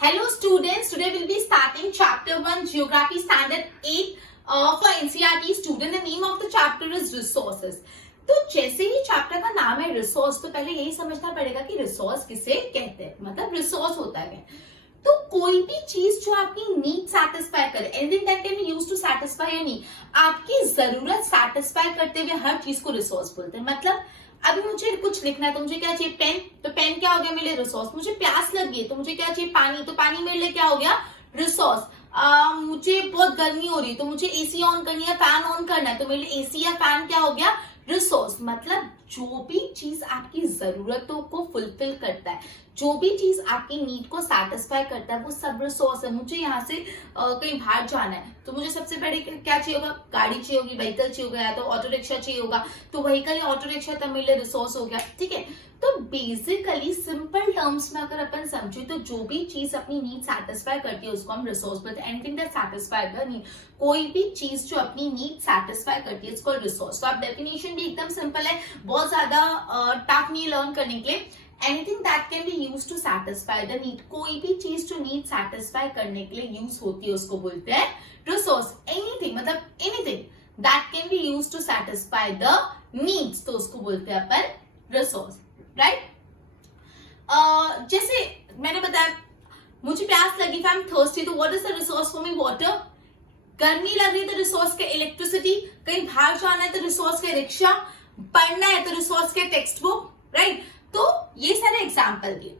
Hello students, today we'll be starting chapter 1 Geography Standard 8 for NCERT student. The name of the chapter is resources. तो जैसे ही chapter का नाम है resource, तो पहले यही समझना पड़ेगा कि रिसोर्स किसे कहते हैं, मतलब रिसोर्स होता है। तो कोई भी चीज जो आपकी नीड सेटिस्फाई करे, anything that can be used to satisfy your need, आपकी जरूरत सेटिस्फाई करते हुए हर चीज को रिसोर्स बोलते हैं। मतलब अभी मुझे कुछ लिखना है तो मुझे क्या चाहिए, पेन। तो पेन क्या हो गया मेरे लिए रिसोर्स। मुझे प्यास लगी है तो मुझे क्या चाहिए, पानी। तो पानी मेरे लिए क्या हो गया, रिसोर्स। मुझे बहुत गर्मी हो रही है तो मुझे एसी ऑन करनी है, फैन ऑन करना है, तो मेरे लिए एसी या फैन क्या हो गया, रिसोर्स। मतलब जो भी चीज आपकी जरूरतों को फुलफिल करता है, जो भी चीज आपकी नीड को सेटिस्फाई करता है, वो सब रिसोर्स है। मुझे यहाँ से कहीं बाहर जाना है तो मुझे सबसे पहले क्या चाहिए होगा, गाड़ी चाहिए होगी, व्हीकल चाहिए होगा, या तो ऑटो रिक्शा चाहिए होगा। तो व्हीकल या ऑटो रिक्शा तब मेरे लिए रिसोर्स हो गया, ठीक है। तो बेसिकली सिंपल टर्म्स में अगर अपन समझे तो जो भी चीज अपनी नीड सेटिस्फाई करती है उसको हम रिसोर्स बोलते हैं। Anything that satisfy the need, कोई भी चीज जो अपनी नीड सेटिस्फाई करती है इसको रिसोर्स। तो आप डेफिनेशन भी एकदम सिंपल है, बहुत ज्यादा टफ नहीं लर्न करने के लिए। Anything that can be use to satisfy the need, कोई भी चीज जो नीड सेटिस्फाई करने के लिए यूज होती है उसको बोलते हैं रिसोर्स। एनीथिंग मतलब anything that can be use to satisfy the needs, तो उसको बोलते हैं अपन रिसोर्स, राइट। जैसे मैंने बताया मुझे प्यास लगी, आई एम थर्स्टी, तो what is the resource for me, water. गर्मी लग रही तो रिसोर्स के इलेक्ट्रिसिटी, कहीं बाहर जाना है तो रिसोर्स के रिक्शा, पढ़ना है तो रिसोर्स के टेक्स्ट बुक, राइट। तो ये सारे एग्जाम्पल दिए।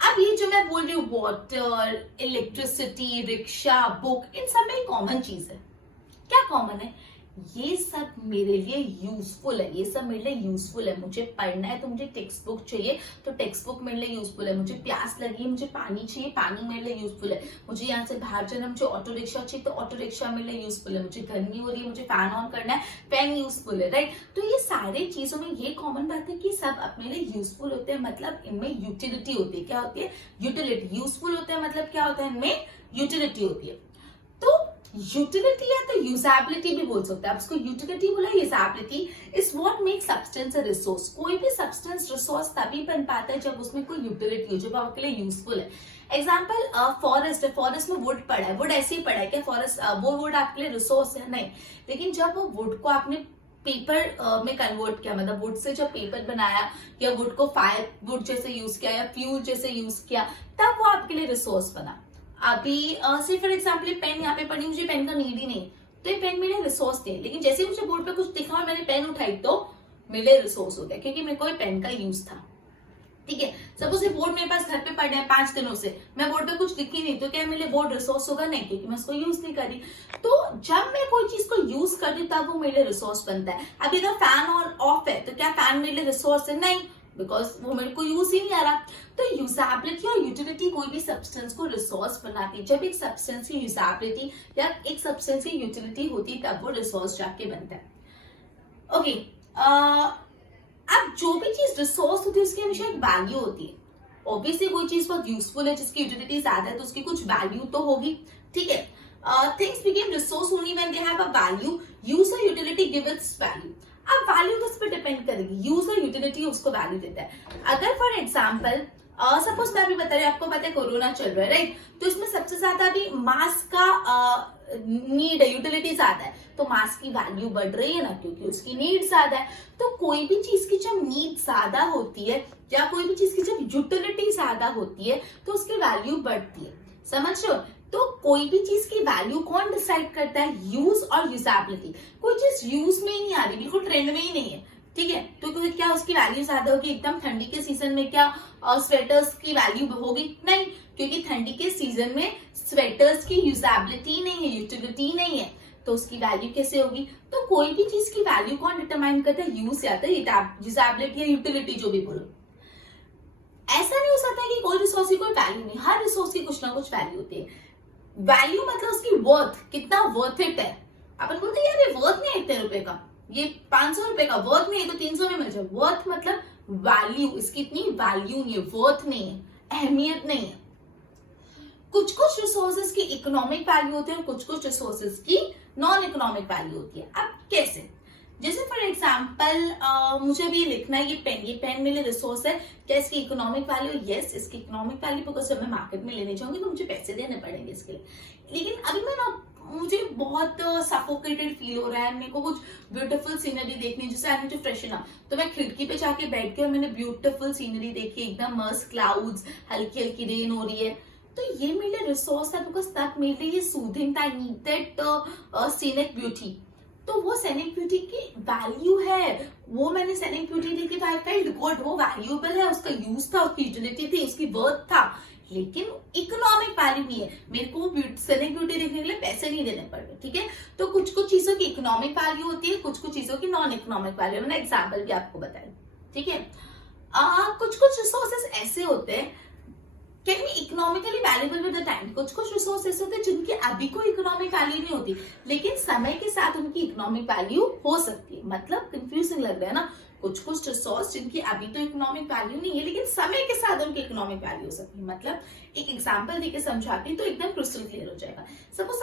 अब ये जो मैं बोल रही हूँ वाटर, इलेक्ट्रिसिटी, रिक्शा, बुक, इन सब में कॉमन चीज है। क्या कॉमन है, ये सब मेरे लिए यूजफुल है, ये सब मेरे लिए यूजफुल है। मुझे पढ़ना है तो मुझे टेक्स्ट बुक चाहिए, तो टेक्स्ट बुक मेरे लिए यूजफुल है। मुझे प्यास लगी है, मुझे पानी चाहिए, पानी मेरे लिए यूजफुल है। मुझे यहाँ से बाहर जाना, मुझे ऑटो रिक्शा चाहिए, तो ऑटो रिक्शा मेरे लिए यूजफुल है। मुझे गर्मी हो रही है, मुझे फैन ऑन करना है, फैन यूजफुल है, राइट। तो ये सारे चीजों में ये कॉमन बात है कि सब अपने लिए यूजफुल होते हैं, मतलब इनमें यूटिलिटी होती है। क्या होती है, यूटिलिटी। यूजफुल होते हैं मतलब क्या होता है, इनमें यूटिलिटी होती है। तो यूटिलिटी या तो यूजेबिलिटी भी बोल सकते हैं आप, उसको यूटिलिटी बोला, usability is what make substance a resource. कोई भी सब्सटेंस रिसोर्स तभी बन पाता है जब उसमें कोई यूटिलिटी हो, जब आपके लिए यूजफुल है। एग्जाम्पल फॉरेस्ट है, फॉरेस्ट में वुड पड़ा है, वुड ऐसे ही पड़ा है, क्या फॉरेस्ट वो वुड आपके लिए रिसोर्स है, नहीं। लेकिन जब वो वुड को आपने पेपर में कन्वर्ट किया, मतलब वुड से जब पेपर बनाया या वुड को फायर वुड जैसे यूज किया या फ्यूल जैसे यूज किया, तब वो आपके लिए रिसोर्स बना। अभी से फॉर एग्जाम्पल पेन यहाँ पे पड़ी, मुझे पेन का नीड ही नहीं, तो ये पेन मेरे रिसोर्स थे। लेकिन जैसे ही मुझे बोर्ड पे कुछ दिखा और मैंने पेन उठाई तो मेरे रिसोर्स हो गया, क्योंकि मेरे को पेन का यूज था, ठीक है। सपोज ये बोर्ड मेरे पास घर पे पड़े हैं 5 दिनों से, मैं बोर्ड पे कुछ दिखी नहीं, तो क्या मेरे बोर्ड रिसोर्स होगा, नहीं, क्योंकि मैं उसको यूज नहीं करी। तो जब मैं कोई चीज को यूज करती हूँ तब वो मेरे रिसोर्स बनता है। अभी अगर फैन और ऑफ है तो क्या फैन मेरे रिसोर्स है, नहीं, बिकॉज वो मेरे को यूज ही नहीं आ रहा। तो यूजेबिलिटी और यूटिलिटी कोई भी सब्सटेंस को रिसोर्स बनाती है। जब एक सब्सटेंस की यूजेबिलिटी या एक सब्सटेंस की यूटिलिटी होती है तब वो रिसोर्स जाके बनता है। ओके, अब जो भी चीज रिसोर्स होती है उसकी हमेशा एक वैल्यू होती है। ऑब्वियसली कोई चीज बहुत यूजफुल है जिसकी यूटिलिटी ज्यादा है तो उसकी कुछ वैल्यू तो होगी, ठीक है। Things become resource only when they have a value, use और यूटिलिटी गिव इट्स वैल्यू। अब वैल्यू किस पे डिपेंड करेगी, यूज और यूटिलिटी उसको वैल्यू देता है। अगर फॉर एग्जाम्पल सपोज मैं अभी बता रही हूँ, आपको पता है कोरोना चल रहा है, राइट। तो इसमें सबसे ज्यादा अभी मास्क का नीड है, यूटिलिटी ज्यादा है, तो मास्क की वैल्यू बढ़ रही है ना, क्योंकि उसकी नीड ज्यादा है। तो कोई भी चीज की जब नीड ज्यादा होती है या कोई भी चीज की जब यूटिलिटी ज्यादा होती है तो उसकी वैल्यू बढ़ती है, समझ रहे हो। तो कोई भी चीज की वैल्यू कौन डिसाइड करता है, यूज और यूजेबिलिटी। कोई चीज यूज में ही नहीं आ रही, बिल्कुल ट्रेंड में ही नहीं है, ठीक है, तो क्या उसकी वैल्यू ज्यादा होगी। एकदम ठंडी के सीजन में क्या स्वेटर्स की वैल्यू होगी, नहीं, क्योंकि ठंडी के सीजन में स्वेटर्स की यूजेबिलिटी नहीं है, यूटिलिटी नहीं है, तो उसकी वैल्यू कैसे होगी। तो कोई भी चीज की वैल्यू कौन डिटरमाइन करता है, यूज या यूजेबिलिटी या यूटिलिटी, जो भी बोलो। ऐसा नहीं हो सकता है कि कोई रिसोर्स की कोई वैल्यू नहीं, हर रिसोर्स की कुछ ना कुछ वैल्यू होती है। वैल्यू मतलब उसकी वर्थ, कितना वर्थ इट है। अपन बोलते हैं यार ये वर्थ नहीं है इतने रुपए का, ये 500 रुपए का, वर्थ नहीं है तो 300 में मिल जाए। वर्थ मतलब वैल्यू, इसकी इतनी वैल्यू नहीं है, वर्थ नहीं है, अहमियत नहीं है। कुछ कुछ रिसोर्सेज की इकोनॉमिक वैल्यू होती है और कुछ कुछ रिसोर्सेज की नॉन इकोनॉमिक वैल्यू होती है। अब कैसे, जैसे फॉर एग्जाम्पल मुझे अभी लिखना है ये पेन मेरे रिसोर्स है, क्या इसकी इकोनॉमिक वैल्यू? यस, इसकी इकोनॉमिक वैल्यू, बिकॉज जब मैं मार्केट में लेने जाऊंगी तो मुझे पैसे देने पड़ेंगे इसके लिए। लेकिन अभी मैं ना, मुझे बहुत सफोकेटेड फील हो रहा है, मेरे को कुछ ब्यूटीफुल सीनरी देखनी है, जैसे I need to freshen up, तो मैं खिड़की पे जाके बैठ के और मैंने ब्यूटीफुल सीनरी देखी, एकदम मस्त क्लाउड्स, हल्की हल्की रेन हो रही है, तो ये मेरे लिए रिसोर्स है, बिकॉज तब मेरे लिए ये सूदिंग था, आई नीडेड सीनिक ब्यूटी। तो वो सैनिक ब्यूटी की वैल्यू है, वो मैंने सैनिक ब्यूटी देखी तो आई फेल्ट गुड, वो वैल्यूएबल है, उसका यूज था, उसकी यूटिलिटी थी, उसकी वर्थ था, लेकिन इकोनॉमिक वैल्यू नहीं है। मेरे को सैनिक ब्यूटी देखने के लिए पैसे नहीं देने पड़ रहे, ठीक है। तो कुछ कुछ चीजों की इकोनॉमिक वैल्यू होती है, कुछ कुछ चीजों की नॉन इकोनॉमिक वैल्यू। मैंने एग्जाम्पल भी आपको बताया, ठीक है। कुछ कुछ रिसोर्सेस ऐसे होते हैं can be economically valuable with the time. कुछ कुछ रिसोर्स ऐसे होते हैं जिनकी अभी कोई इकोनॉमिक वैल्यू नहीं होती, लेकिन समय के साथ उनकी इकोनॉमिक वैल्यू हो सकती है। मतलब कंफ्यूजिंग लग रहा है ना, कुछ कुछ रिसोर्स जिनकी अभी तो इकोनॉमिक वैल्यू नहीं है, लेकिन समय के साथ उनकी इकोनॉमिक वैल्यू हो सकती है। मतलब एक एग्जांपल देके समझाती तो एकदम क्रिस्टल क्लियर हो जाएगा। सपोज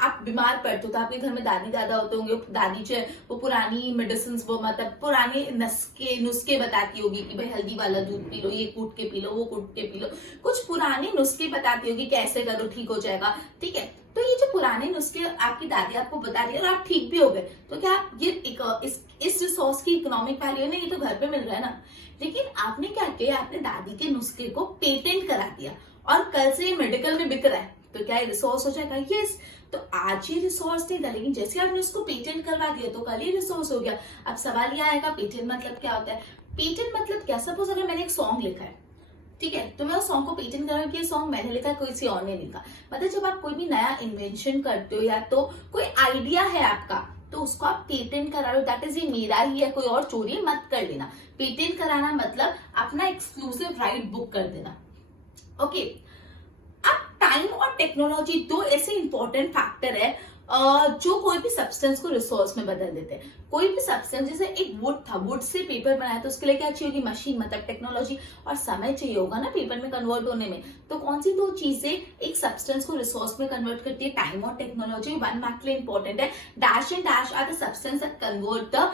आप बीमार पड़ते हो, तो आपके घर में दादी दादा होते होंगे, दादी जो है वो पुरानी मेडिसिन, वो मतलब पुराने नुस्खे बताती होगी कि भाई हल्दी वाला दूध पी लो, ये कूट के पी लो, वो कूट के पी लो, कुछ पुराने नुस्खे बताती होगी कैसे करो ठीक हो जाएगा, ठीक है। तो ये जो पुराने नुस्खे आपकी दादी आपको बता रही है और आप ठीक भी हो गए, तो क्या आप ये इस रिसोर्स की इकोनॉमिक वैल्यू नहीं, ये तो घर पे मिल रहा है ना। लेकिन आपने क्या किया, आपने दादी के नुस्खे को पेटेंट करा दिया और कल से ये मेडिकल में बिक रहा है, तो क्या ये रिसोर्स हो जाएगा? यस। तो आज ये रिसोर्स नहीं था, लेकिन जैसे आपने उसको पेटेंट करवा दिया तो कल ये रिसोर्स हो गया। अब सवाल ये आएगा, पेटेंट मतलब क्या होता है? पेटेंट मतलब क्या? सपोज अगर मैंने एक सॉन्ग लिखा है, ठीक है, तो मैं उस सॉन्ग को पेटेंट कर रहा हूँ कि ये सॉन्ग मैंने लिखा, किसी और ने लिखा। मतलब जब आप कोई भी नया इन्वेंशन करते हो या तो कोई आइडिया है आपका, तो उसको आप पेटेंट करा रहे हो, दैट इज ये मेरा ही है, कोई और चोरी मत कर लेना। पेटेंट कराना मतलब अपना एक्सक्लूसिव राइट बुक कर देना। ओके, अब टाइम और टेक्नोलॉजी दो ऐसे इंपॉर्टेंट फैक्टर है जो कोई भी सब्सटेंस को रिसोर्स में बदल देते हैं। कोई भी सब्सटेंस, जैसे एक वुड था, वुड से पेपर बनाया तो उसके लिए क्या चाहिए होगी? मशीन, मतलब टेक्नोलॉजी, और समय चाहिए होगा ना पेपर में कन्वर्ट होने में। तो कौन सी दो चीजें एक सब्सटेंस को रिसोर्स में कन्वर्ट करती है? टाइम और टेक्नोलॉजी। वन मार्क के लिए इंपॉर्टेंट है, dash and dash are the substance that convert the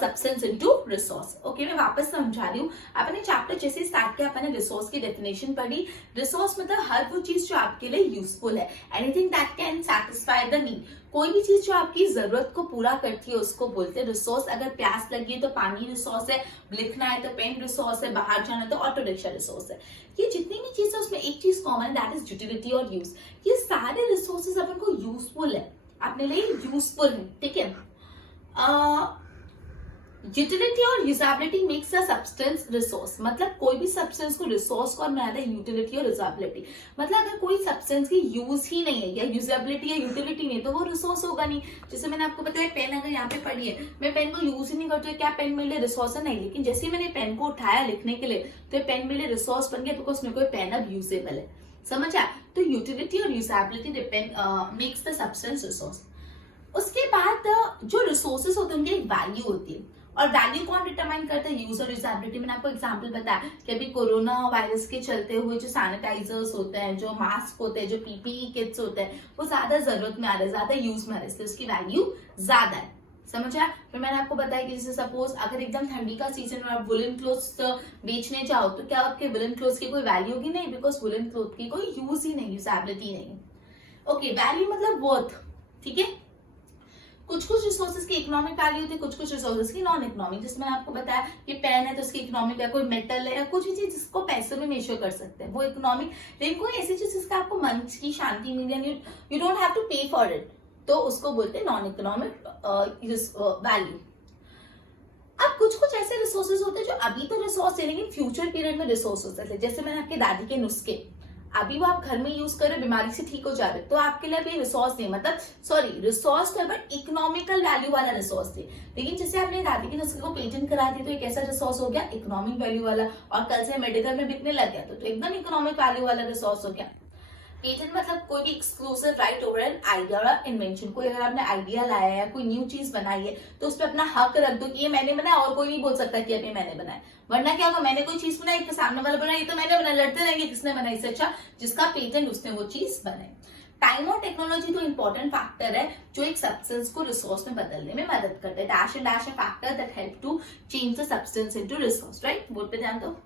substance into resource. Okay, मैं वापस समझा रही हूँ। अपने चैप्टर जैसे स्टार्ट किया, अपने रिसोर्स की डेफिनेशन पढ़ी। रिसोर्स मतलब हर वो चीज जो आपके लिए यूजफुल है, anything that can satisfy the need. कोई भी चीज जो आपकी जरूरत को पूरा करती है उसको बोलते हैं रिसोर्स। अगर प्यास लगी है तो पानी रिसोर्स है, लिखना है तो पेन रिसोर्स है, बाहर जाना है तो ऑटो रिक्शा रिसोर्स है। ये जितनी भी चीज है उसमें एक चीज कॉमन है, दैट इज यूटिलिटी और यूज। ये सारे रिसोर्सेज अपन को यूजफुल है, अपने लिए यूजफुल है, ठीक है। यूटिलिटी और usability makes a substance resource. मतलब कोई भी सब्सटेंस को रिसोर्स कौन बनाता है? यूटिलिटी और यूजेबिलिटी। मतलब अगर कोई सब्सटेंस की यूज ही नहीं है, या यूजेबिलिटी या यूटिलिटी नहीं, तो वो रिसोर्स होगा नहीं। जैसे मैंने आपको बताया, पेन अगर यहाँ पे पड़ी है, मैं पेन को यूज ही नहीं करती, क्या पेन मेरे लिए रिसोर्स है? नहीं। लेकिन जैसे मैंने पेन को उठाया लिखने के लिए, तो पेन मेरे लिए रिसोर्स बन गया, बिकॉज मेरे को पेन अब यूजेबल है। समझ आया? तो यूटिलिटी और usability makes the substance resource. उसके बाद जो रिसोर्सेज होते हैं उनकी एक वैल्यू होती है, और वैल्यू कौन डिटरमाइन करता है? यूज और यूजेबिलिटी। मैंने आपको एग्जांपल बताया कि अभी कोरोना वायरस के चलते हुए जो सैनिटाइजर्स होते हैं, जो मास्क होते हैं, जो पीपीई किट्स होते हैं, वो ज्यादा जरूरत में आ रहे हैं, ज्यादा यूज में आ रहे हैं, उसकी वैल्यू ज्यादा है। समझ आया? फिर मैंने आपको बताया कि जैसे सपोज अगर एकदम ठंडी का सीजन और आप वुलन क्लोथ्स बेचने जाओ, तो क्या आपके वुलन क्लोथ्स की कोई वैल्यू होगी? नहीं, बिकॉज वुलन क्लोथ की कोई यूज ही नहीं, यूजेबिलिटी नहीं। ओके, वैल्यू मतलब वर्थ, ठीक है। कुछ कुछ रिसोर्सेज की इकोनॉमिक वैल्यू होती है, कुछ कुछ रिसोर्सेज की नॉन इकोनॉमिक। जैसे मैंने आपको बताया कि पेन है तो उसकी इकोनॉमिक है, कोई मेटल है या कुछ भी चीज जिसको पैसे में मेजर कर सकते हैं, वो इकोनॉमिक। लेकिन कोई ऐसी चीज जिसका आपको मन की शांति मिल जाए, यू डोंट हैव टू पे फॉर इट, तो उसको बोलते हैं नॉन इकोनॉमिक वैल्यू। अब कुछ कुछ ऐसे रिसोर्सेज होते हैं जो अभी तो रिसोर्स है, लेकिन फ्यूचर पीरियड में रिसोर्स हो सकते हैं। जैसे मैंने आपके दादी के नुस्खे, अभी वो आप घर में यूज कर रहे, बीमारी से ठीक हो जा रहे, तो आपके लिए भी रिसोर्स नहीं, मतलब सॉरी रिसोर्स तो है बट इकोनॉमिकल वैल्यू वाला रिसोर्स थी। लेकिन जैसे आपने दादी के नुस्खे को पेटेंट करा दी, तो एक ऐसा रिसोर्स हो गया इकोनॉमिक वैल्यू वाला, और कल से मेडिकल में बिकने लग गया, तो एकदम इकोनॉमिक वैल्यू वाला रिसोर्स हो गया। पेटेंट मतलब कोई भी exclusive right over an idea और इन्वेंशन। कोई अगर आपने आइडिया लाया है, कोई न्यू चीज बनाई है, तो उस पर अपना हक रख दो कि ये मैंने बनाया, और कोई नहीं बोल सकता कि अभी मैंने बनाया। वरना क्या होगा, मैंने कोई चीज बनाई, सामने वाला बनाई, तो मैंने बनाया, लड़ते रहेंगे किसने बनाई से अच्छा जिसका पेटेंट उसने वो चीज बनाई। टाइम और टेक्नोलॉजी तो इंपॉर्टेंट फैक्टर है जो एक सब्सटेंस को रिसोर्स में बदलने में मदद करते हैं. डैश एंड डैश है factor that help to change the substance into resource. Right, board पे ध्यान दो.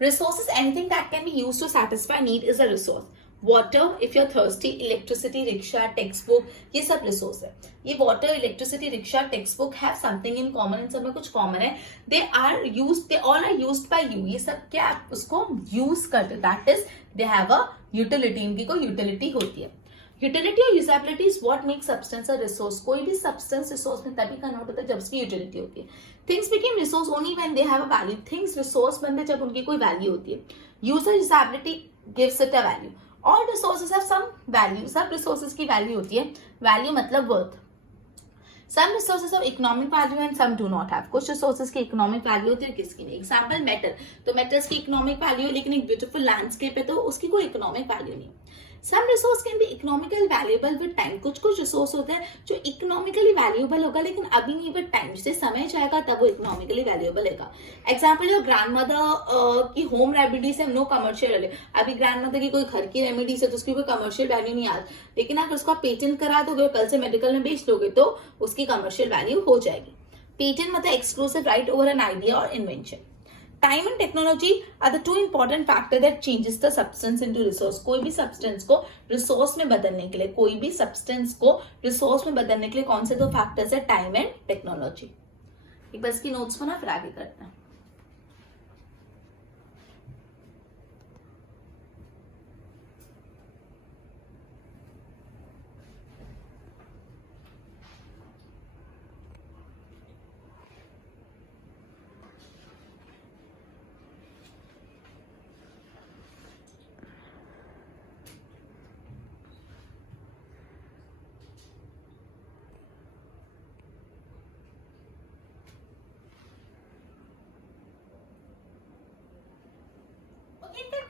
Resources, anything that can be used to satisfy need is a resource. Water, if you're thirsty, electricity, rickshaw, textbook, ये सब resource है. ये water, electricity, rickshaw, textbook have something in common. इन सब में कुछ common है. They all are used by you. ये सब क्या आप उसको use करते. That is, they have a utility. इनकी कोई utility होती है. यूटिलिटी और usability is what make substance a resource. कोई भी सब्सटेंस रिसोर्स में तभी कन्वर्ट होता है जब उसकी यूटिलिटी होती है. Things become resource only when they have a value. Things resource बनते जब उनकी कोई वैल्यू होती है. User usability gives it a value. All resources have some value. सब रिसोर्सेज की वैल्यू होती है. वैल्यू मतलब worth. Some resources have economic value and some do not have. कुछ resources की economic value होती है, किसकी नहीं. Example metal. तो metals की economic value है, लेकिन एक beautiful landscape है तो उसकी कोई economic value नहीं. Some resource can be economically valuable with time. कुछ resource होते हैं जो economically valuable होगा लेकिन अभी नहीं with time. जिसे समय जाएगा तब वो economically valuable होगा. Example your grandmother की home remedies है, no commercial value. अभी grandmother की कोई घर की remedies है तो उसकी कोई commercial value नहीं आती. लेकिन अगर उसका पेटेंट करा दोगे कल से मेडिकल में बेच दोगे तो उसकी कमर्शियल वैल्यू हो जाएगी. पेटेंट मतलब exclusive right over an idea और invention. Time and technology are the two important factor that changes the substance into resource. कोई भी सब्सटेंस को रिसोर्स में बदलने के लिए कौन से दो फैक्टर्स है? Time and technology. एक बस की नोट्स बना फिर आगे करते हैं.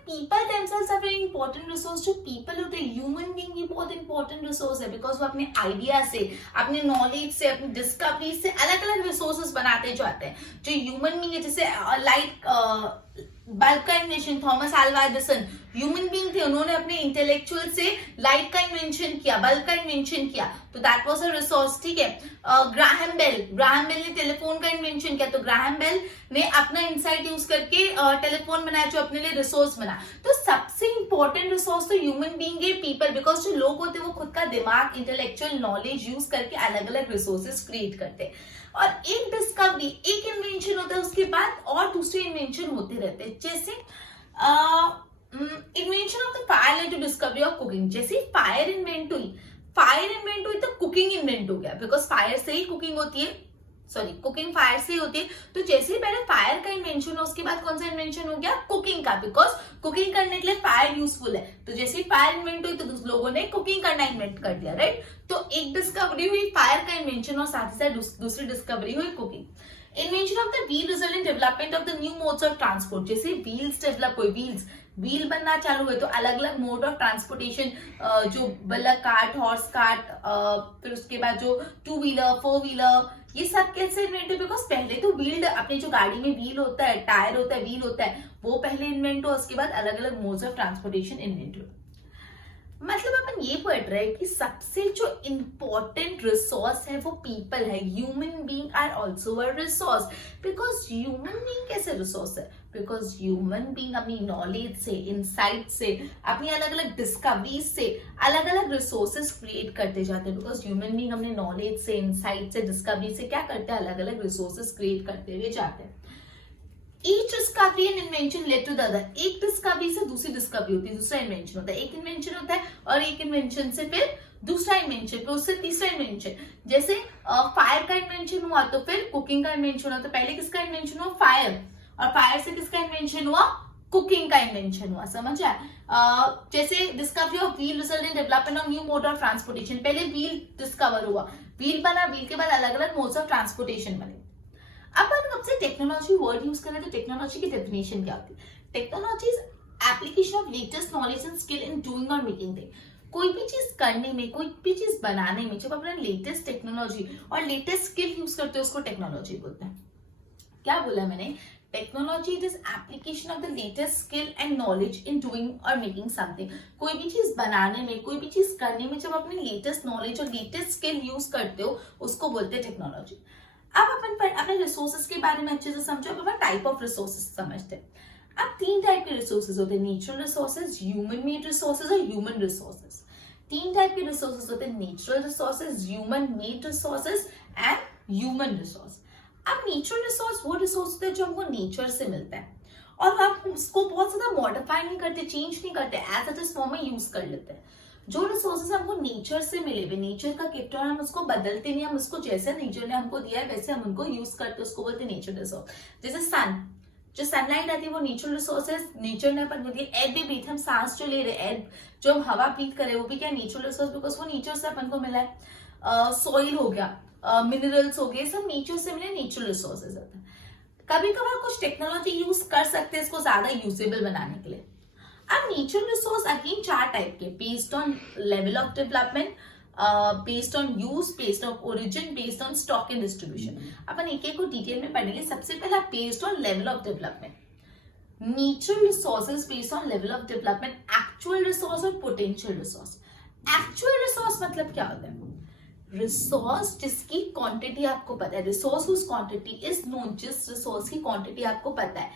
People themselves are very important resource. जो पीपल होते हैं ह्यूमन बीइंग ये बहुत इंपॉर्टेंट रिसोर्स है बिकॉज वो अपने आइडिया से, अपने नॉलेज से, अपनी डिस्कवरी से अलग अलग रिसोर्सेज बनाते जाते हैं. जो ह्यूमन बीइंग है जैसे लाइक बल्ब का invention, Thomas Alva Edison human being थे, उन्होंने अपने इंटेलेक्चुअल से लाइट का इन्वेंशन किया, बल्ब का इन्वेंशन किया तो दैट वाज अ रिसोर्स. ठीक है. ग्राहम बेल ने टेलीफोन का इन्वेंशन किया तो ग्राहम बेल ने अपना इंसाइट यूज करके टेलीफोन बनाया जो अपने लिए रिसोर्स बना. तो सबसे इंपॉर्टेंट रिसोर्स तो ह्यूमन बीइंग है, पीपल. बिकॉज जो लोग होते हैं वो खुद का दिमाग, इंटेलेक्चुअल नॉलेज यूज करके अलग अलग रिसोर्सेज क्रिएट करते हैं. और एक डिस्कवरी, एक इन्वेंशन होता है उसके बाद और दूसरे इन्वेंशन होते रहते हैं. जैसे invention of the fire led to discovery of cooking. जैसे फायर इन्वेंट हुई तो कुकिंग इन्वेंट हो गया बिकॉज फायर से ही कुकिंग होती है. सॉरी, कुकिंग फायर से ही होती है. तो जैसे ही पहले फायर का इन्वेंशन हो उसके बाद कौन सा इन्वेंशन हो गया? कुकिंग का. बिकॉज कुकिंग करने के लिए फायर यूजफुल है. तो जैसे ही फायर इन्वेंट हुई तो लोगों ने कुकिंग करना इन्वेंट कर दिया. राइट. तो एक डिस्कवरी हुई फायर का इन्वेंशन और साथ ही साथ दूसरी डिस्कवरी हुई cooking. Invention of the wheel result in development of the new modes of transport. जैसे व्हील्स डेवलप हुए, व्हील बनना चालू हुए तो अलग अलग मोड ऑफ ट्रांसपोर्टेशन, जो बल्लक कार्ट, हॉर्स कार्ट, फिर उसके बाद जो 2 व्हीलर, 4 व्हीलर, ये सब कैसे इन्वेंट हुए? बिकॉज पहले तो व्हील, अपनी जो गाड़ी में व्हील होता है, टायर होता है, व्हील होता है, वो पहले इन्वेंट हुआ, उसके बाद अलग अलग मोड्स ऑफ ट्रांसपोर्टेशन इन्वेंट हुए. मतलब अपन ये पढ़ रहे हैं कि सबसे जो इंपॉर्टेंट रिसोर्स है वो पीपल है. Human being are also a resource. Because human being कैसे रिसोर्स है? बिकॉज ह्यूमन बीइंग अपनी नॉलेज से, इंसाइट से, अपनी अलग अलग डिस्कवरीज से अलग अलग रिसोर्सेज क्रिएट करते जाते हैं. बिकॉज ह्यूमन बीइंग अपने नॉलेज से, इंसाइट से, डिस्कवरी से क्या करते हैं? अलग अलग रिसोर्सेज क्रिएट करते हुए जाते हैं. Each discovery and invention led to the other. एक डिस्कवरी से दूसरी डिस्कवरी होती है, दूसरा इन्वेंशन होता है. एक इन्वेंशन होता है और एक इन्वेंशन से फिर दूसरा इन्वेंशन, फिर उससे तीसरा इन्वेंशन. जैसे फायर का इन्वेंशन हुआ तो फिर कुकिंग का इन्वेंशन हुआ. तो पहले किसका इन्वेंशन हुआ? फायर. और फायर से किसका इन्वेंशन हुआ? कुकिंग का इन्वेंशन हुआ. समझ आए? जैसे discovery of wheel result in development of new mode of transportation. पहले व्हील डिस्कवर हुआ, व्हील बना, व्हील के बाद अलग अलग मोड्स ऑफ ट्रांसपोर्टेशन बने. अब कब से टेक्नोलॉजी वर्ड यूज करें तो टेक्नोलॉजी की डेफिनेशन क्या होती है? Technology is application of latest knowledge and skill in doing और मेकिंग थिंग. कोई भी चीज करने में, कोई भी चीज बनाने में जब अपना लेटेस्ट टेक्नोलॉजी और लेटेस्ट स्किल यूज करते हैं उसको टेक्नोलॉजी बोलते हैं. क्या बोला मैंने? Technology it is application of the latest skill and knowledge in doing और मेकिंग समथिंग। कोई भी चीज बनाने में, कोई भी चीज करने में जब अपनी लेटेस्ट नॉलेज और लेटेस्ट स्किल यूज करते हो उसको बोलते हैं टेक्नोलॉजी। अब अपन अपने रिसोर्सेज के बारे में अच्छे से समझो। अब अपन टाइप ऑफ रिसोर्सेज समझते हैं। अब 3 टाइप के रिसोर्सेज होते हैं, natural resources, human made resources और ह्यूमन रिसोर्सेज। 3 टाइप के रिसोर्सेज होते हैं, natural resources, human made resources and human resource. अब नेचुरल रिसोर्स वो रिसोर्स होते हैं जो हमको नेचर से मिलता है और हम उसको बहुत ज्यादा मॉडिफाई नहीं करते, चेंज नहीं करते, एज इट इज फॉर्म में यूज कर लेते हैं। जो रिसोर्सेज हमको नेचर से मिले हुए, नेचर का गिफ्ट, और हम उसको बदलते नहीं, हम उसको जैसे नेचर ने हमको दिया है वैसे हम उनको यूज करते, उसको बोलते हैं नेचुरल रिसोर्स। जैसे सन, जो सनलाइट आती है वो नेचुरल रिसोर्स है, नेचर ने अपन को दिया। एयर भी ब्रीथ, हम सांस जो ले रहे हैं, एयर जो हम हवा ब्रीथ करे वो भी क्या नेचुरल रिसोर्स, बिकॉज वो नेचर से अपन को मिला है। सॉइल हो गया, मिनरल्स हो गए, सब नेचर से मिले नेचुरल रिसोर्सेज होते हैं। कभी कभार कुछ टेक्नोलॉजी यूज कर सकते हैं इसको ज्यादा यूजेबल बनाने के लिए। अब नेचुरल रिसोर्स अगेन 4 टाइप के, based on level of development, based on use, based on origin, based on stock and distribution. अपन एक एक को डिटेल में पढ़ेंगे। सबसे पहला based on level of development. Natural resources based on level of development, actual resource और potential resource. Actual resource मतलब क्या होता है? रिसोर्स जिसकी क्वांटिटी आपको पता है, resource whose quantity is known, जिस रिसोर्स की क्वांटिटी आपको पता है,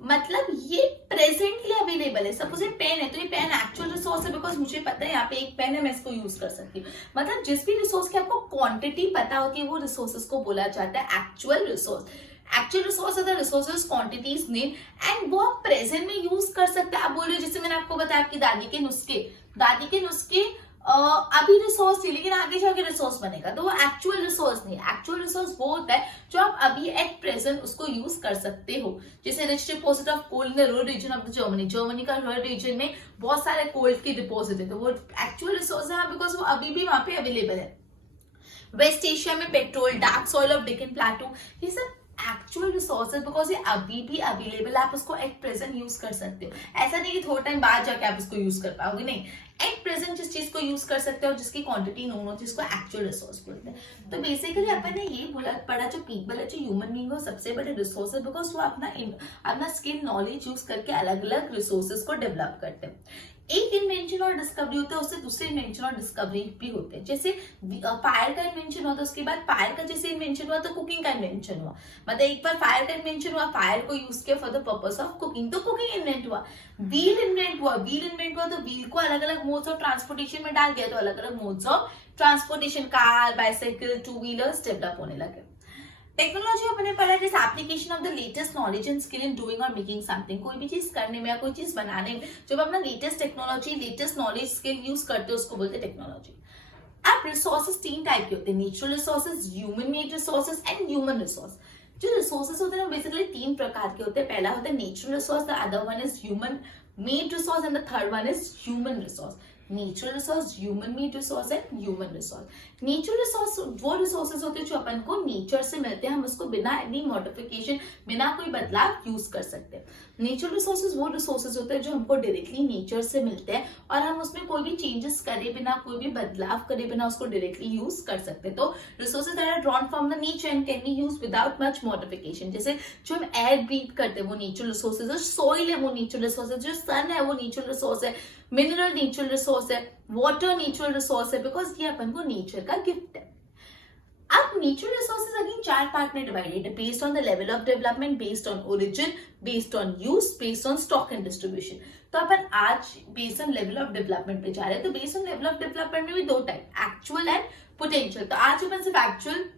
मतलब ये प्रेजेंटली अवेलेबल है। सपोज ये पेन है तो ये पेन एक्चुअल रिसोर्स है, बिकॉज मुझे पता है यहाँ पे एक पेन है, मैं इसको यूज कर सकती हूँ। मतलब जिस भी रिसोर्स की आपको क्वांटिटी पता होती है वो रिसोर्सेज को बोला जाता है एक्चुअल रिसोर्स। एक्चुअल रिसोर्स होता है रिसोर्सेज क्वांटिटीज नेम, एंड वो आप प्रेजेंट में यूज कर सकते हैं। आप बोल रहे हो जैसे मैंने आपको बताया आपकी दादी के नुस्खे अभी रिसोर्स थी लेकिन आगे जाके रिसोर्स बनेगा, तो वो एक्चुअल रिसोर्स नहीं। एक्चुअल रिसोर्स वो होता है जो आप अभी एट प्रेजेंट उसको यूज कर सकते हो। जैसे rich deposit of coal in the Ruhr region of the Germany का रुhr रीजन में बहुत सारे कोल्ड की डिपॉजिट है, तो वो एक्चुअल रिसोर्स है बिकॉज वो अभी भी वहां पे अवेलेबल है। वेस्ट एशिया में petrol, dark soil of Deccan प्लेटू, ये सब एक्चुअल रिसोर्सेज बिकॉज ये अभी भी अवेलेबल है, आप उसको एट प्रेजेंट यूज कर सकते हो। ऐसा नहीं कि थोड़ा टाइम बाद जाके आप उसको यूज कर पाओगे, नहीं, एट प्रेजेंट जिस चीज को यूज कर सकते हो जिसकी क्वांटिटी नोन हो, जिसको एक्चुअल रिसोर्स बोलते हैं। तो बेसिकली अपन ने ये पढ़ा जो पीपल है, जो ह्यूमन बीइंग हो, सबसे बड़े रिसोर्स है बिकॉज वो अपना स्किल नॉलेज यूज करके अलग अलग रिसोर्सेज को डेवलप करते हैं। एक इन्वेंशन और डिस्कवरी होता है, उससे दूसरे इन्वेंशन और डिस्कवरी भी होते हैं। जैसे फायर का इन्वेंशन हुआ, तो उसके बाद फायर का जैसे इन्वेंशन हुआ तो कुकिंग का इन्वेंशन हुआ। मतलब एक बार फायर का इन्वेंशन हुआ, फायर को यूज किया for the purpose of cooking, तो कुकिंग इन्वेंट हुआ। व्हील इन्वेंट हुआ तो व्हील को अलग अलग मोड्स ऑफ ट्रांसपोर्टेशन में डाल दिया, तो अलग अलग modes of transportation, car, bicycle, 2 wheelers develop होने लगे। टेक्नोलॉजी अपने पढ़ा है जैसे application of the latest knowledge and skill in doing और मेकिंग समथिंग। कोई भी चीज करने में या कोई चीज बनाने में जब अपना latest technology, latest knowledge, skill use करते हो उसको बोलते हैं टेक्नोलॉजी। अब रिसोर्सेज 3 टाइप के होते हैं, natural resources, human made resources and human resource. जो रिसोर्सेज होते हैं बेसिकली 3 प्रकार के होते हैं। पहला होता है natural resource, the other one is human made resource and the third one is human resource. Natural resource, human made resource and human resource. Natural resource वो रिसोर्सेज होते हैं जो अपन को नेचर से मिलते हैं, हम उसको बिना एनी मॉडिफिकेशन, बिना कोई बदलाव यूज कर सकते हैं। नेचुरल रिसोर्सेज वो रिसोर्सेज होते हैं जो हमको डायरेक्टली नेचर से मिलते हैं और हम उसमें कोई भी चेंजेस करे बिना, कोई भी बदलाव करे बिना उसको डायरेक्टली यूज कर सकते हैं। तो resources that are drawn from the nature and can be used without much modification. जैसे जो हम एयर ब्रीथ करते हैं वो नेचुरल रिसोर्सेज है, सॉइल है वो नेचुरल रिसोर्स है, जो सन है वो नेचुरल रिसोर्स है, मिनरल नेचुरल रिसोर्स है, वाटर नेचुरल रिसोर्स है, बिकॉज ये अपन को नेचर का गिफ्ट है। अब नेचुरल रिसोर्सेज अगेन 4 पार्ट में डिवाइडेड है, based on the level of development, based on origin, based on use, based on stock and distribution. तो अपन आज based on level of development पे जा रहे हैं। तो based on level of development में भी 2 टाइप, एक्चुअल एंड पोटेंशियल। तो आज अपन सिर्फ एक्चुअल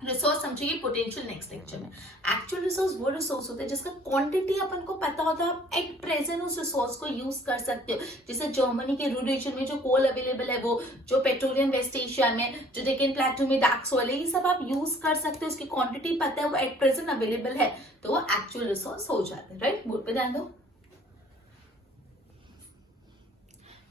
रिसोर्स समझिए, पोटेंशियल नेक्स्ट लेक्चर में। एक्चुअल रिसोर्स वो रिसोर्स होते हैं जिसका क्वांटिटी अपन को पता होता है, आप एट प्रेजेंट उस रिसोर्स को यूज कर सकते हो। जैसे जर्मनी के रुhr रीजन में जो कोल अवेलेबल है, वो जो पेट्रोलियम वेस्ट एशिया में, जो डेक्कन प्लेटू में डार्क सॉइल है, ये सब आप यूज कर सकते हो। उसकी क्वांटिटी पता है, वो एट प्रेजेंट अवेलेबल है, तो वो एक्चुअल रिसोर्स हो जाते हैं। राइट, बोर्ड पे ध्यान दो।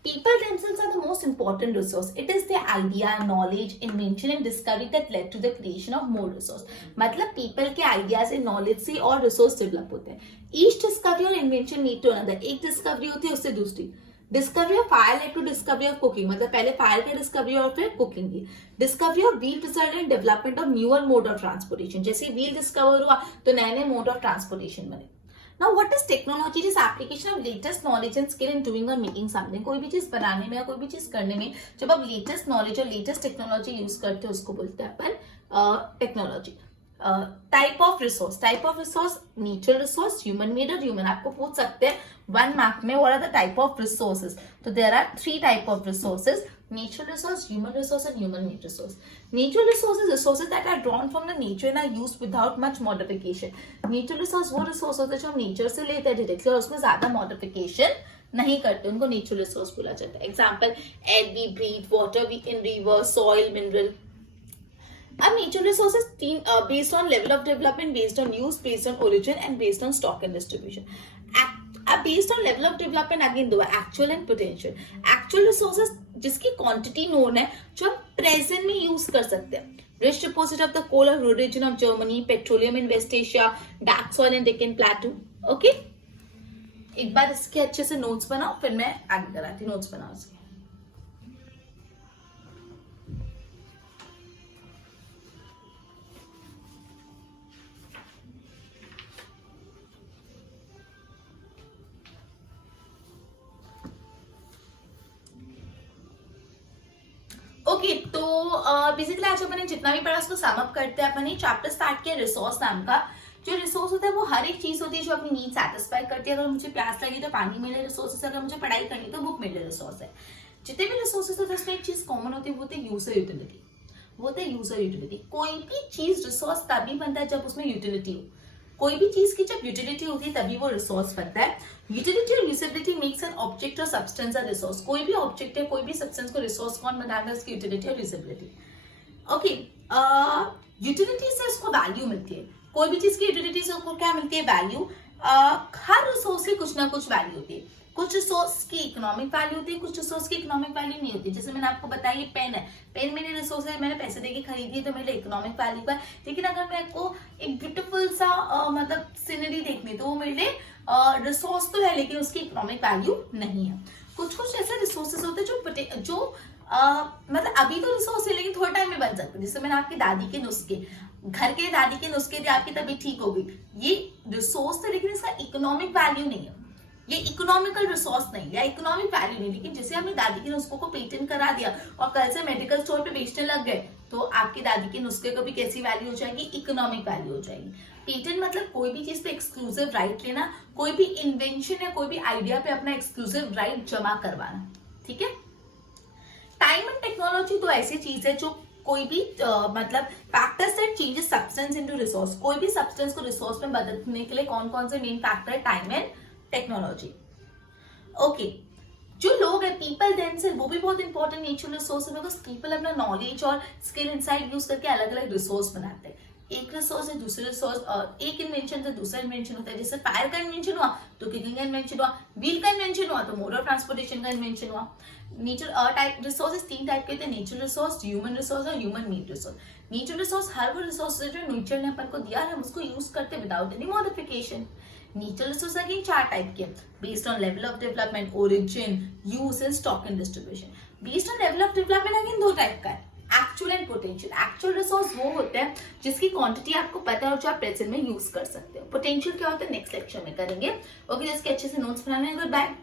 People themselves are the most important resource. It is their idea, knowledge, invention and discovery that led to the creation of more resource. मतलब people के ideas से, knowledge से और resource develop होते हैं। Each discovery और invention lead to another. एक discovery होती है उससे दूसरी, discovery of fire led to discovery of cooking, मतलब पहले फायर की डिस्कवरी और फिर कुकिंग की। Discovery of wheel result in development of newer mode of transportation, जैसे व्हील डिस्कवर हुआ तो नए नए मोड ऑफ ट्रांसपोर्टेशन बने। Now what is technology? It is application of latest knowledge and skill in doing or making something। कोई भी चीज बनाने में या कोई भी चीज करने में जब आप लेटेस्ट नॉलेज और लेटेस्ट टेक्नोलॉजी यूज करते हो उसको बोलते हैं अपन technology. Type of resource, type of resource natural resource, human made और ह्यूमन। आपको पूछ सकते हैं 1 मार्क में what are the type of resources, तो there are 3 type of resources, natural resource, human resource and human made resource। Natural resources, resources that are drawn from the nature and are used without much modification। Natural resource वो resource होते हैं जो हम nature से लेते हैं directly और उसमें ज्यादा मॉडिफिकेशन नहीं करते, उनको नेचुरल रिसोर्स बोला जाता है। Example air we breathe, water we in river, soil, mineral. अब natural resources 3 based on level of development, based on use, based on origin and based on stock and distribution. Based on level of development again दो actual and potential. Actual resources जिसकी quantity known है जो हम present में use कर सकते हैं, rich deposit of the coal of region of Germany, petroleum in waste Asia, dark soil in Deccan plateau. Okay, एक बार इसके अच्छे से नोट्स बनाओ फिर मैं आगे कराती हूँ। नोट्स बनाओ इसके। ओके तो बेसिकली आज अपने जितना भी पढ़ा उसको सम अप करते हैं। अपने चैप्टर स्टार्ट किया रिसोर्स नाम का। जो रिसोर्स होता है वो हर एक चीज होती है जो अपनी नीड सेटिस्फाई करती है। अगर मुझे प्यास लगी तो पानी मिले रिसोर्सेस, अगर मुझे पढ़ाई करनी तो बुक मिले रिसोर्स है। जितने भी रिसोर्सेस होते हैं उसमें एक चीज कॉमन होती है, वो होती है यूजर यूटिलिटी। वो होता है यूजर यूटिलिटी। कोई भी चीज रिसोर्स तभी बनता है जब उसमें यूटिलिटी हो। कोई भी चीज की जब यूटिलिटी होती है तभी वो रिसोर्स बनता है। यूटिलिटी और यूजेबिलिटी मेक्स एन ऑब्जेक्ट और सब्सटेंस अ रिसोर्स। कोई भी ऑब्जेक्ट है कोई भी सब्सटेंस को रिसोर्स कौन बनाता है? उसकी यूटिलिटी और यूजेबिलिटी। ओके, यूटिलिटी से उसको वैल्यू मिलती है। कोई भी चीज की यूटिलिटी से उसको क्या मिलती है? वैल्यू। हर रिसोर्स की कुछ ना कुछ वैल्यू होती है। कुछ रिसोर्स की इकोनॉमिक वैल्यू होती है, कुछ रिसोर्स की इकोनॉमिक वैल्यू नहीं होती। जैसे मैंने आपको बताया ये पेन है, पेन मेरे रिसोर्स है, मैंने पैसे देके खरीदी है तो मेरे इकोनॉमिक वैल्यू का। लेकिन अगर मेरे को एक ब्यूटीफुल सा मतलब सीनरी देखनी तो वो मेरे लिए रिसोर्स तो है लेकिन उसकी इकोनॉमिक वैल्यू नहीं है। कुछ कुछ ऐसे रिसोर्सेज होते हैं जो मतलब अभी तो रिसोर्स है लेकिन थोड़ा टाइम में बन सकते हैं। जैसे मैंने आपकी दादी के नुस्खे, घर के दादी के नुस्खे थे, आपकी तबीयत ठीक हो गई, ये रिसोर्स थे लेकिन इसका इकोनॉमिक वैल्यू नहीं है। ये इकोनॉमिकल रिसोर्स नहीं या इकोनॉमिक वैल्यू नहीं। लेकिन जैसे हमने दादी के नुस्खों को पेटेंट करा दिया और कल से मेडिकल स्टोर पे बेचने लग गए तो आपकी दादी के नुस्खे को भी कैसी वैल्यू हो जाएगी? इकोनॉमिक वैल्यू हो जाएगी। पेटेंट मतलब कोई भी चीज पे एक्सक्लूसिव राइट लेना, कोई भी इन्वेंशन या कोई भी आइडिया पे अपना एक्सक्लूसिव राइट जमा करवाना। ठीक है। टाइम एंड टेक्नोलॉजी तो ऐसी चीज है जो कोई भी मतलब factors that changes substance into resource. कोई भी सब्सटेंस को रिसोर्स में बदलने के लिए कौन कौन से मेन फैक्टर है? Time and technology. ओके, जो लोग हैं पीपल देमसेल्फ वो भी बहुत इंपॉर्टेंट नेचुरल रिसोर्स है बिकॉज पीपल अपना नॉलेज और स्किल इनसाइट यूज करके अलग अलग रिसोर्स बनाते हैं। एक रिसोर्स है दूसरे रिसोर्स, एक इन्वेंशन से दूसरा इन्वेंशन होता है। जैसे फायर का इन्वेंशन हुआ तो कुकिंग का इन्वेंशन हुआ, व्हील का इन्वेंशन हुआ तो मोड ऑफ ट्रांसपोर्टेशन का इन्वेंशन हुआ। नेचुरल टाइप रिसोर्सेज 3 टाइप के होते हैं, नेचुरल रिसोर्स, ह्यूमन रिसोर्स और human made resource. Natural resource हर वो रिसोर्स जो नेचर ने अपन को दिया है हम उसको यूज करते without any modification. Natural resource again 4 type के, based on level of development, origin, use and stock and distribution. Based on level of development again 2 type का है, actual and potential. Actual resource वो होते हैं जिसकी quantity आपको पता है और जो आप प्रेजेंट में यूज कर सकते हो। पोटेंशियल क्या होता है नेक्स्ट लेक्चर में करेंगे। ओके, जिसके अच्छे से नोट्स बनाने हैं। Good bye.